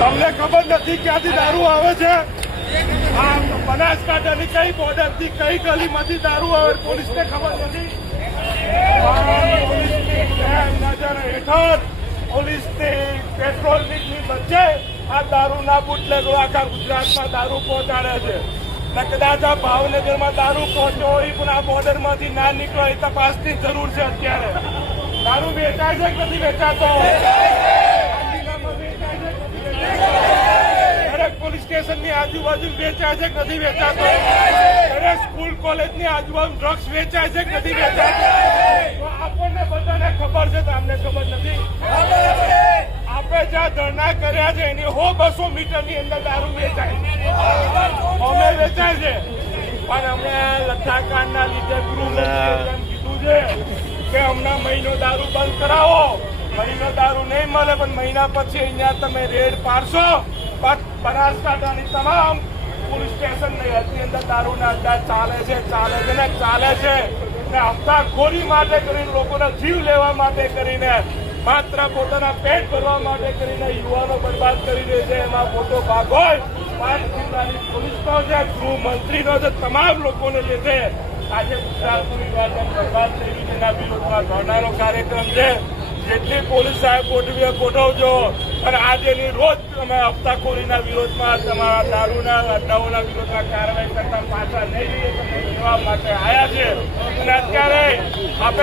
તમને ખબર નથી ક્યાંથી દારૂ આવે છે? આ બનાસકાંઠાની કઈ બોર્ડરથી કઈ ગલીમાંથી દારૂ આવે પોલીસને ખબર નથી. નજર હેઠળ પોલીસની પેટ્રોલની વચ્ચે આ દારૂના બુટલેગરો આખા ગુજરાતમાં દારૂ પહોંચાડે છે. કદાચ આ ભાવનગરમાં દારૂ પહોંચ્યો હોય પણ આ બોર્ડરમાંથી ના નીકળો એ તપાસની જરૂર છે. અત્યારે દારૂ વેચાય છે કે નથી વેચાતો? પોલીસ સ્ટેશનની આજુબાજુ વેચાય છે કે નથી વેચાતો? સ્કૂલ કોલેજની આજુબાજુ ડ્રગ્સ વેચાય છે કે નથી વેચાતો? આપણને બધાને ખબર છે, તમને ખબર નથી. આપણે જ્યાં ધરણા કર્યા છે એની 200 મીટરની અંદર દારૂ વેચાય અમે વેચાય છે. પણ અમને લઠ્ઠાકાંડના લીધે ગૃહમંત્રીએ કીધું છે કે હમણાં મહિનો દારૂ બંધ કરાવો. મહિનો દારૂ નહીં મળે પણ મહિના પછી અહીંયા તમે રેડ પાડશો. બનાસકાંઠાની તમામ પોલીસ સ્ટેશન ની અંદર દારૂના અડ્ડા ચાલે છે ને ચાલે છે. હપ્તાખોરી માટે કરીને લોકોના જીવ લેવા માટે કરીને માત્ર પોતાના પેટ ભરવા માટે કરીને યુવાનો બરબાદ કરી દે છે. એમાં મોટો ભાગ હોય 5 જિલ્લાની પોલીસનો છે, ગૃહમંત્રીનો છે, તમામ લોકોને જે છે આજે ગુજરાતનું વિભાજન બરબાદ થઈ ગયું. તેના વિરોધમાં ધરણાનો કાર્યક્રમ છે. જેટલી પોલીસ સાહેબ ગોઠવજો અને આજેની રોજ અમે હપ્તાખોરીના વિરોધમાં તમારા દારૂના અડ્ડાઓના વિરોધમાં કાર્યવાહી કરતા પાછા નહીં રહીએ તમને કહેવા માટે આવ્યા છે. અને અત્યારે આપણે